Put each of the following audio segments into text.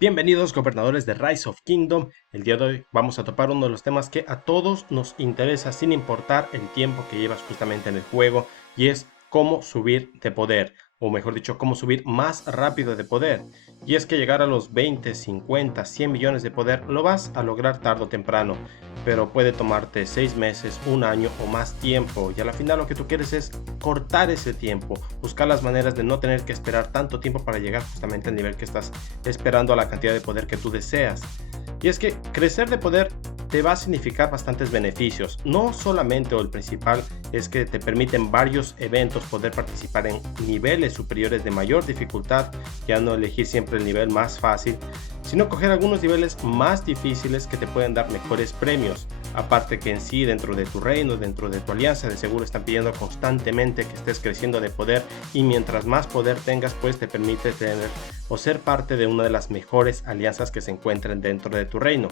Bienvenidos gobernadores de Rise of Kingdom. El día de hoy vamos a topar uno de los temas que a todos nos interesa sin importar el tiempo que llevas justamente en el juego, y es cómo subir de poder, o mejor dicho, cómo subir más rápido de poder. Y es que llegar a los 20, 50, 100 millones de poder lo vas a lograr tarde o temprano, pero puede tomarte 6 meses, un año o más tiempo, y a la final lo que tú quieres es cortar ese tiempo, buscar las maneras de no tener que esperar tanto tiempo para llegar justamente al nivel que estás esperando, a la cantidad de poder que tú deseas. Y es que crecer de poder te va a significar bastantes beneficios. No solamente, o el principal, es que te permiten varios eventos poder participar en niveles superiores de mayor dificultad, ya no elegir siempre el nivel más fácil, sino coger algunos niveles más difíciles que te pueden dar mejores premios. Aparte que en sí, dentro de tu reino, dentro de tu alianza, de seguro están pidiendo constantemente que estés creciendo de poder, y mientras más poder tengas, pues te permite tener o ser parte de una de las mejores alianzas que se encuentren dentro de tu reino.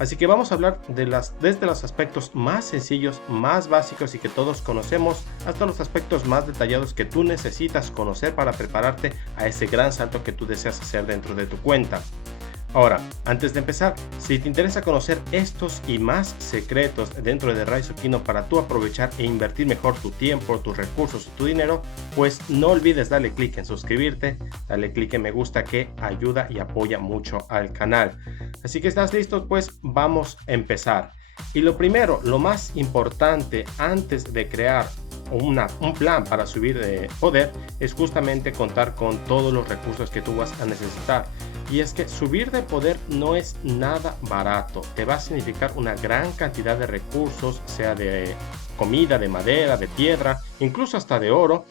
Así que vamos a hablar desde los aspectos más sencillos, más básicos y que todos conocemos, hasta los aspectos más detallados que tú necesitas conocer para prepararte a ese gran salto que tú deseas hacer dentro de tu cuenta. Ahora, antes de empezar, si te interesa conocer estos y más secretos dentro de Rise of Kingdom para tú aprovechar e invertir mejor tu tiempo, tus recursos y tu dinero, pues no olvides darle clic en suscribirte, darle clic en me gusta, que ayuda y apoya mucho al canal. Así que estás listo, pues vamos a empezar. Y lo primero, lo más importante antes de crear un plan para subir de poder es justamente contar con todos los recursos que tú vas a necesitar. Y es que subir de poder no es nada barato, te va a significar una gran cantidad de recursos, sea de comida, de madera, de piedra, incluso hasta de oro,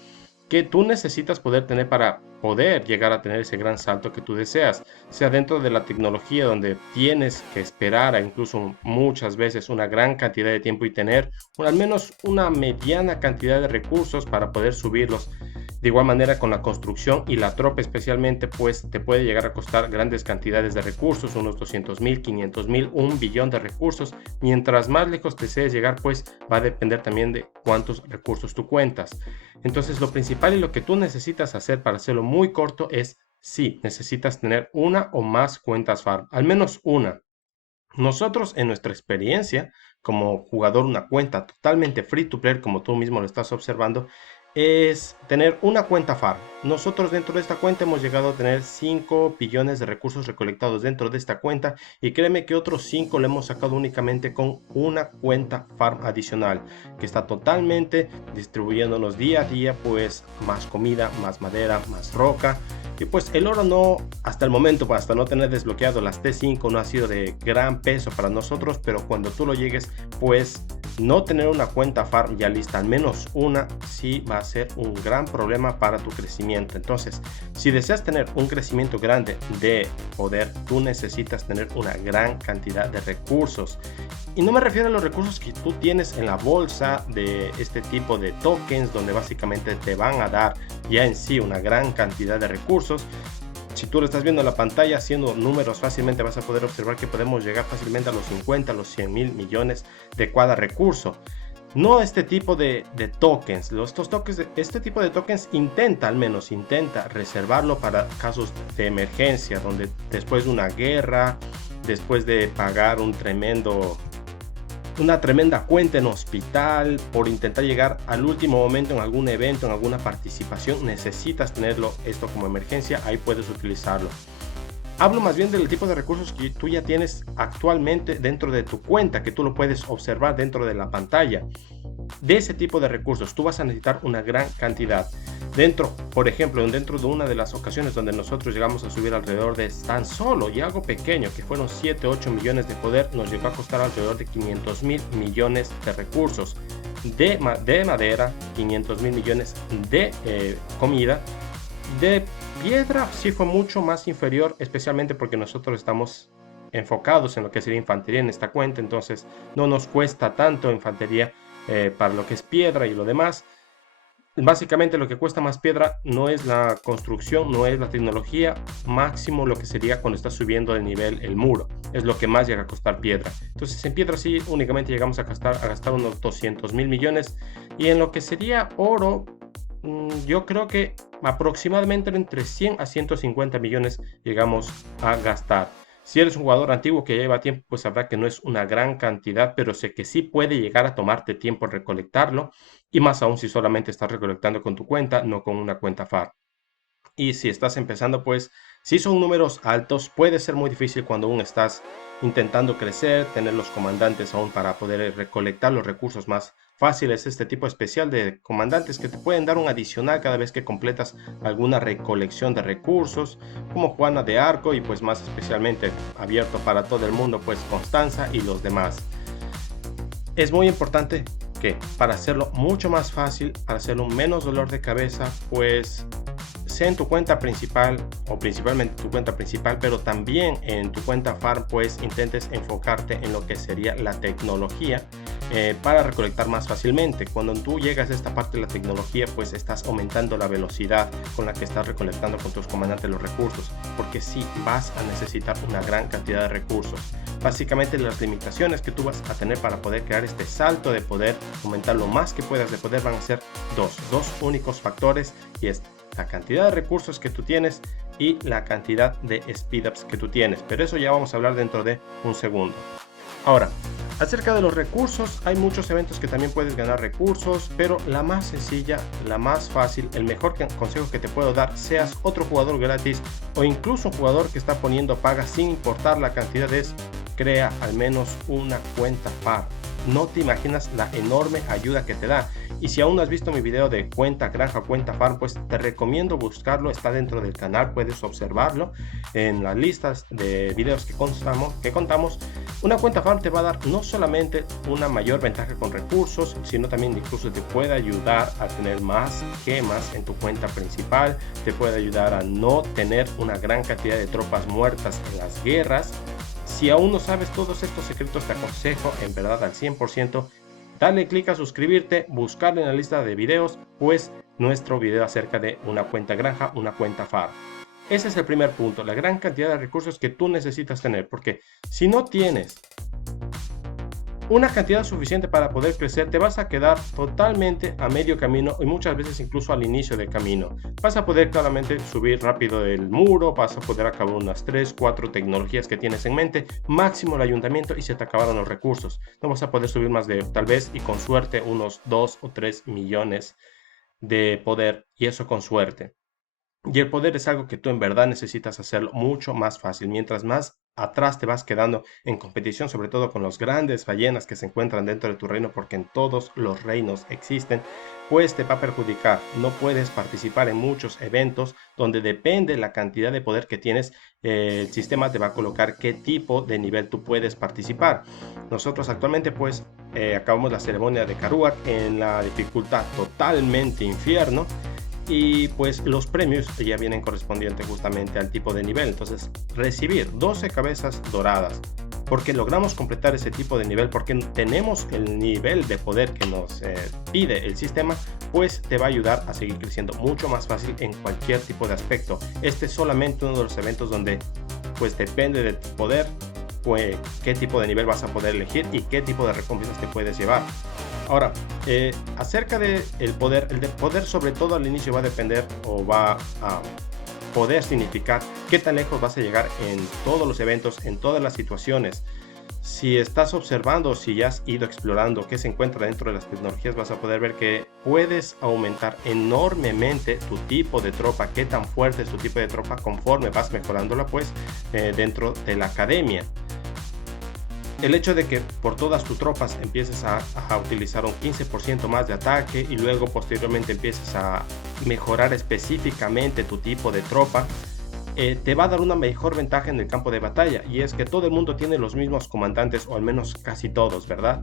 que tú necesitas poder tener para poder llegar a tener ese gran salto que tú deseas, sea dentro de la tecnología, donde tienes que esperar a incluso muchas veces una gran cantidad de tiempo y tener al menos una mediana cantidad de recursos para poder subirlos. De igual manera con la construcción y la tropa especialmente, pues te puede llegar a costar grandes cantidades de recursos, unos 200,000, 500,000, 1 billón de recursos. Mientras más lejos desees llegar, pues va a depender también de cuántos recursos tú cuentas. Entonces lo principal y lo que tú necesitas hacer, para hacerlo muy corto, es sí, necesitas tener una o más cuentas farm, al menos una. Nosotros, en nuestra experiencia como jugador, una cuenta totalmente free to play, como tú mismo lo estás observando, es tener una cuenta farm. Nosotros dentro de esta cuenta hemos llegado a tener 5 billones de recursos recolectados dentro de esta cuenta, y créeme que otros 5 lo hemos sacado únicamente con una cuenta farm adicional, que está totalmente distribuyéndonos día a día pues más comida, más madera, más roca. Y pues el oro no, hasta el momento, hasta no tener desbloqueado las T5, no ha sido de gran peso para nosotros, pero cuando tú lo llegues, pues no tener una cuenta farm ya lista, al menos una, sí va a ser un gran problema para tu crecimiento. Entonces, si deseas tener un crecimiento grande de poder, tú necesitas tener una gran cantidad de recursos. Y no me refiero a los recursos que tú tienes en la bolsa de este tipo de tokens, donde básicamente te van a dar ya en sí una gran cantidad de recursos. Si tú lo estás viendo en la pantalla haciendo números, fácilmente vas a poder observar que podemos llegar fácilmente a los 50, a los 100 mil millones de cada recurso. No este tipo de tokens. Este tipo de tokens intenta, al menos intenta reservarlo para casos de emergencia, donde después de una guerra, después de pagar una tremenda cuenta en hospital, por intentar llegar al último momento en algún evento, en alguna participación, necesitas tenerlo esto como emergencia, ahí puedes utilizarlo. Hablo más bien del tipo de recursos que tú ya tienes actualmente dentro de tu cuenta, que tú lo puedes observar dentro de la pantalla. De ese tipo de recursos tú vas a necesitar una gran cantidad. Por ejemplo, dentro de una de las ocasiones donde nosotros llegamos a subir alrededor de tan solo y algo pequeño, que fueron 7, 8 millones de poder, nos llegó a costar alrededor de 500,000 millones de recursos de madera, 500,000 millones de comida. De piedra sí fue mucho más inferior, especialmente porque nosotros estamos enfocados en lo que sería infantería en esta cuenta, entonces no nos cuesta tanto infantería para lo que es piedra y lo demás. Básicamente lo que cuesta más piedra no es la construcción, no es la tecnología, máximo lo que sería cuando estás subiendo de nivel el muro, es lo que más llega a costar piedra. Entonces en piedra sí únicamente llegamos a gastar unos 200,000 millones, y en lo que sería oro yo creo que aproximadamente entre 100 a 150 millones llegamos a gastar. Si eres un jugador antiguo que lleva tiempo, pues sabrá que no es una gran cantidad, pero sé que sí puede llegar a tomarte tiempo recolectarlo, y más aún si solamente estás recolectando con tu cuenta, no con una cuenta FAR. Y si estás empezando, pues si son números altos, puede ser muy difícil cuando aún estás intentando crecer, tener los comandantes aún para poder recolectar los recursos más fáciles. Este tipo especial de comandantes que te pueden dar un adicional cada vez que completas alguna recolección de recursos, como Juana de Arco, y pues más especialmente abierto para todo el mundo, pues Constanza y los demás. Es muy importante que para hacerlo mucho más fácil, para hacerlo menos dolor de cabeza, pues sea en tu cuenta principal o principalmente tu cuenta principal, pero también en tu cuenta farm, pues intentes enfocarte en lo que sería la tecnología para recolectar más fácilmente. Cuando tú llegas a esta parte de la tecnología, pues estás aumentando la velocidad con la que estás recolectando con tus comandantes los recursos, porque sí vas a necesitar una gran cantidad de recursos. Básicamente las limitaciones que tú vas a tener para poder crear este salto de poder, aumentar lo más que puedas de poder, van a ser dos únicos factores, y es la cantidad de recursos que tú tienes y la cantidad de speedups que tú tienes, pero eso ya vamos a hablar dentro de un segundo. Ahora, acerca de los recursos, hay muchos eventos que también puedes ganar recursos, pero la más sencilla, la más fácil, el mejor consejo que te puedo dar, seas otro jugador gratis o incluso un jugador que está poniendo paga sin importar la cantidad, es crea al menos una cuenta FAR. No te imaginas la enorme ayuda que te da. Y si aún no has visto mi video de cuenta granja o cuenta farm, pues te recomiendo buscarlo, está dentro del canal, puedes observarlo en las listas de videos que contamos. Una cuenta farm te va a dar no solamente una mayor ventaja con recursos, sino también incluso te puede ayudar a tener más gemas en tu cuenta principal, te puede ayudar a no tener una gran cantidad de tropas muertas en las guerras. Si aún no sabes todos estos secretos, te aconsejo en verdad al 100%, dale clic a suscribirte, buscarlo en la lista de videos, pues nuestro video acerca de una cuenta granja, una cuenta FAR. Ese es el primer punto, la gran cantidad de recursos que tú necesitas tener, porque si no tienes una cantidad suficiente para poder crecer, te vas a quedar totalmente a medio camino y muchas veces incluso al inicio del camino. Vas a poder claramente subir rápido el muro, vas a poder acabar unas 3, 4 tecnologías que tienes en mente, máximo el ayuntamiento, y se te acabaron los recursos. No vas a poder subir más de, tal vez y con suerte, unos 2 o 3 millones de poder, y eso con suerte. Y el poder es algo que tú en verdad necesitas hacerlo mucho más fácil. Mientras más atrás te vas quedando en competición, sobre todo con los grandes ballenas que se encuentran dentro de tu reino, porque en todos los reinos existen, pues te va a perjudicar. No puedes participar en muchos eventos donde depende la cantidad de poder que tienes. El sistema te va a colocar qué tipo de nivel tú puedes participar. Nosotros actualmente pues acabamos la ceremonia de Karuak en la dificultad totalmente infierno. Y pues los premios ya vienen correspondientes justamente al tipo de nivel. Entonces recibir 12 cabezas doradas porque logramos completar ese tipo de nivel, porque tenemos el nivel de poder que nos pide el sistema, pues te va a ayudar a seguir creciendo mucho más fácil en cualquier tipo de aspecto. Este es solamente uno de los eventos donde pues depende de tu poder, pues qué tipo de nivel vas a poder elegir y qué tipo de recompensas te puedes llevar. Ahora, acerca del poder, el de poder sobre todo al inicio va a depender o va a poder significar qué tan lejos vas a llegar en todos los eventos, en todas las situaciones. Si estás observando, si ya has ido explorando qué se encuentra dentro de las tecnologías, vas a poder ver que puedes aumentar enormemente tu tipo de tropa, qué tan fuerte es tu tipo de tropa conforme vas mejorándola pues dentro de la academia. El hecho de que por todas tus tropas empieces a utilizar un 15% más de ataque y luego posteriormente empieces a mejorar específicamente tu tipo de tropa, te va a dar una mejor ventaja en el campo de batalla, y es que todo el mundo tiene los mismos comandantes, o al menos casi todos, ¿verdad?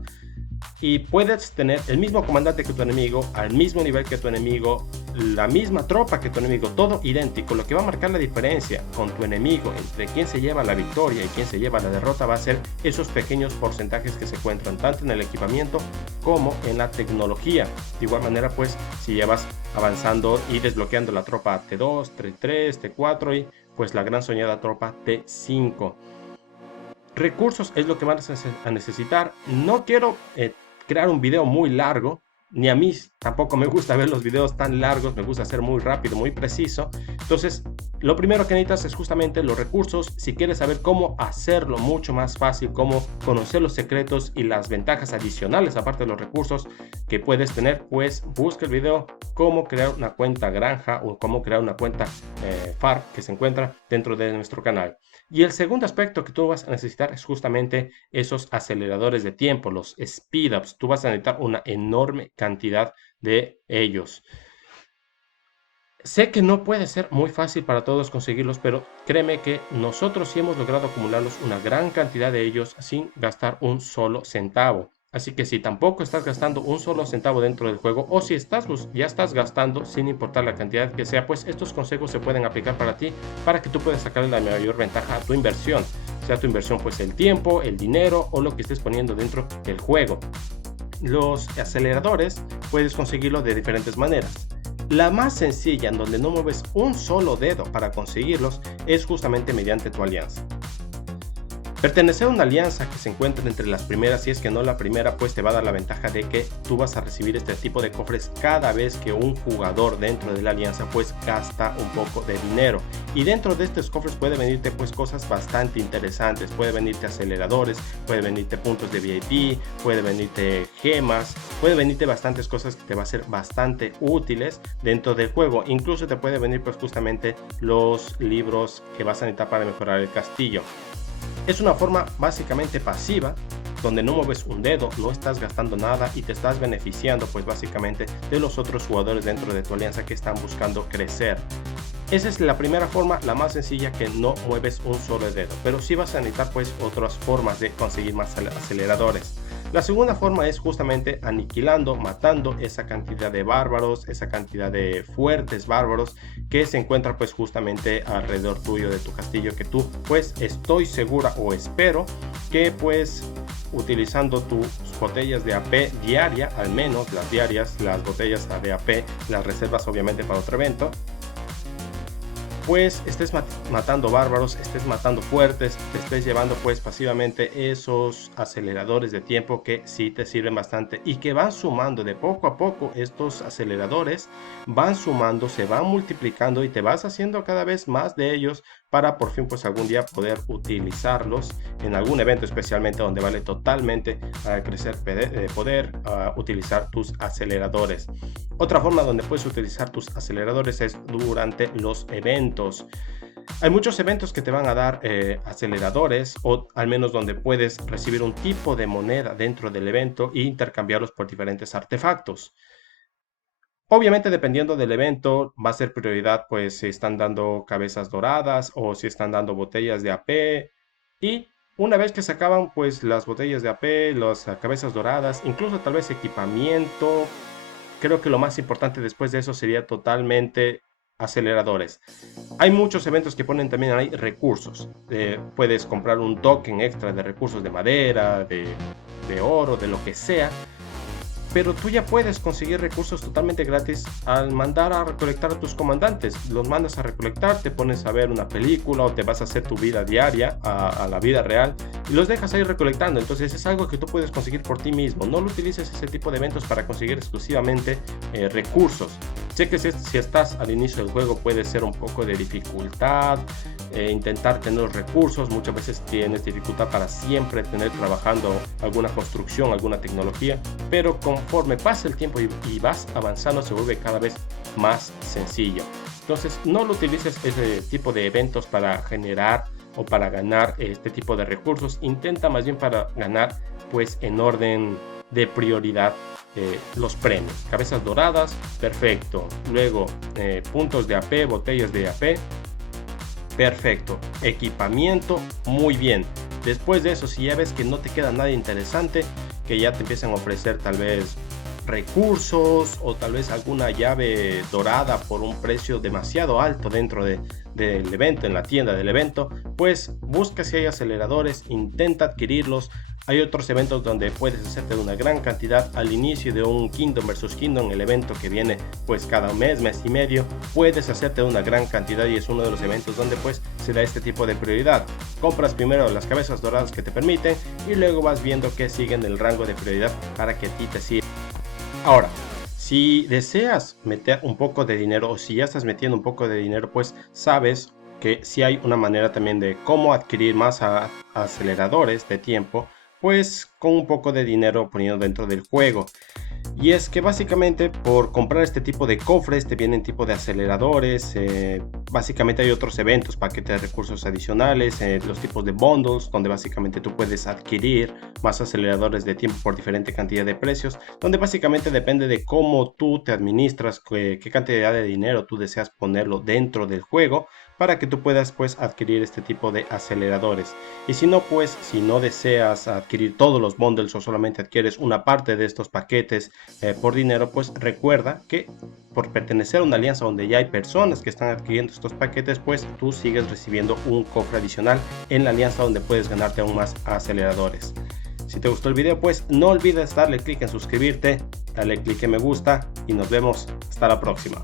Y puedes tener el mismo comandante que tu enemigo, al mismo nivel que tu enemigo, la misma tropa que tu enemigo, todo idéntico. Lo que va a marcar la diferencia con tu enemigo entre quién se lleva la victoria y quién se lleva la derrota va a ser esos pequeños porcentajes que se encuentran tanto en el equipamiento como en la tecnología. De igual manera pues si llevas avanzando y desbloqueando la tropa T2, T3, T4 y pues la gran soñada tropa T5. Recursos es lo que vas a necesitar. No quiero crear un video muy largo, ni a mí tampoco me gusta ver los videos tan largos, me gusta ser muy rápido, muy preciso. Entonces, lo primero que necesitas es justamente los recursos. Si quieres saber cómo hacerlo mucho más fácil, cómo conocer los secretos y las ventajas adicionales, aparte de los recursos que puedes tener, pues busca el video cómo crear una cuenta granja o cómo crear una cuenta FAR que se encuentra dentro de nuestro canal. Y el segundo aspecto que tú vas a necesitar es justamente esos aceleradores de tiempo, los speedups. Tú vas a necesitar una enorme cantidad de ellos. Sé que no puede ser muy fácil para todos conseguirlos, pero créeme que nosotros sí hemos logrado acumularlos una gran cantidad de ellos sin gastar un solo centavo. Así que si tampoco estás gastando un solo centavo dentro del juego, o si ya estás gastando sin importar la cantidad que sea, pues estos consejos se pueden aplicar para ti, para que tú puedas sacarle la mayor ventaja a tu inversión. Sea tu inversión pues el tiempo, el dinero o lo que estés poniendo dentro del juego. Los aceleradores puedes conseguirlo de diferentes maneras. La más sencilla, en donde no mueves un solo dedo para conseguirlos, es justamente mediante tu alianza. Pertenecer a una alianza que se encuentre entre las primeras, si es que no la primera, pues te va a dar la ventaja de que tú vas a recibir este tipo de cofres cada vez que un jugador dentro de la alianza pues gasta un poco de dinero. Y dentro de estos cofres puede venirte pues cosas bastante interesantes, puede venirte aceleradores, puede venirte puntos de VIP, puede venirte gemas, puede venirte bastantes cosas que te va a ser bastante útiles dentro del juego. Incluso te puede venir pues justamente los libros que vas a necesitar para mejorar el castillo. Es una forma básicamente pasiva, donde no mueves un dedo, no estás gastando nada y te estás beneficiando pues básicamente de los otros jugadores dentro de tu alianza que están buscando crecer. Esa es la primera forma, la más sencilla, que no mueves un solo dedo, pero sí vas a necesitar pues otras formas de conseguir más aceleradores. La segunda forma es justamente aniquilando, matando esa cantidad de bárbaros, esa cantidad de fuertes bárbaros que se encuentran pues justamente alrededor tuyo de tu castillo, que tú pues estoy segura o espero que pues utilizando tus botellas de AP diaria, al menos las diarias, las botellas de AP, las reservas obviamente para otro evento, pues estés matando bárbaros, estés matando fuertes, te estés llevando pues pasivamente esos aceleradores de tiempo que sí te sirven bastante y que van sumando de poco a poco. Estos aceleradores van sumando, se van multiplicando y te vas haciendo cada vez más de ellos para por fin pues algún día poder utilizarlos en algún evento, especialmente donde vale totalmente crecer poder utilizar tus aceleradores. Otra forma donde puedes utilizar tus aceleradores es durante los eventos. Hay muchos eventos que te van a dar aceleradores, o al menos donde puedes recibir un tipo de moneda dentro del evento e intercambiarlos por diferentes artefactos. Obviamente, dependiendo del evento, va a ser prioridad pues si están dando cabezas doradas o si están dando botellas de AP. Y una vez que se acaban pues las botellas de AP, las cabezas doradas, incluso tal vez equipamiento, creo que lo más importante después de eso sería totalmente aceleradores. Hay muchos eventos que ponen también ahí recursos. Puedes comprar un token extra de recursos de madera, de oro, de lo que sea. Pero tú ya puedes conseguir recursos totalmente gratis al mandar a recolectar a tus comandantes. Los mandas a recolectar, te pones a ver una película o te vas a hacer tu vida diaria a la vida real y los dejas ahí recolectando. Entonces es algo que tú puedes conseguir por ti mismo. No lo utilices ese tipo de eventos para conseguir exclusivamente recursos. Sé que si estás al inicio del juego puede ser un poco de dificultad, intentar tener los recursos. Muchas veces tienes dificultad para siempre tener trabajando alguna construcción, alguna tecnología, pero conforme pasa el tiempo y vas avanzando se vuelve cada vez más sencillo. Entonces no lo utilices ese tipo de eventos para generar o para ganar este tipo de recursos. Intenta más bien para ganar pues en orden de prioridad los premios. Cabezas doradas, perfecto. Luego puntos de AP, botellas de AP, perfecto. Equipamiento, muy bien. Después de eso, si ya ves que no te queda nada interesante, que ya te empiezan a ofrecer tal vez recursos o tal vez alguna llave dorada por un precio demasiado alto dentro del evento, en la tienda del evento, pues busca si hay aceleradores, intenta adquirirlos. Hay otros eventos donde puedes hacerte una gran cantidad al inicio de un Kingdom vs Kingdom, el evento que viene pues cada mes y medio, puedes hacerte una gran cantidad y es uno de los eventos donde pues se da este tipo de prioridad. Compras primero las cabezas doradas que te permiten y luego vas viendo que siguen el rango de prioridad para que a ti te sirva. Ahora, si deseas meter un poco de dinero o si ya estás metiendo un poco de dinero, pues sabes que si hay una manera también de cómo adquirir más aceleradores de tiempo, pues con un poco de dinero poniendo dentro del juego. Y es que básicamente por comprar este tipo de cofres te vienen tipo de aceleradores, básicamente hay otros eventos, paquetes de recursos adicionales, los tipos de bundles, donde básicamente tú puedes adquirir más aceleradores de tiempo por diferente cantidad de precios, donde básicamente depende de cómo tú te administras, qué cantidad de dinero tú deseas ponerlo dentro del juego, para que tú puedas pues adquirir este tipo de aceleradores. Y si no, pues si no deseas adquirir todos los bundles o solamente adquieres una parte de estos paquetes por dinero, pues recuerda que por pertenecer a una alianza donde ya hay personas que están adquiriendo estos paquetes, pues tú sigues recibiendo un cofre adicional en la alianza donde puedes ganarte aún más aceleradores. Si te gustó el video, pues no olvides darle clic en suscribirte, darle clic en me gusta y nos vemos hasta la próxima.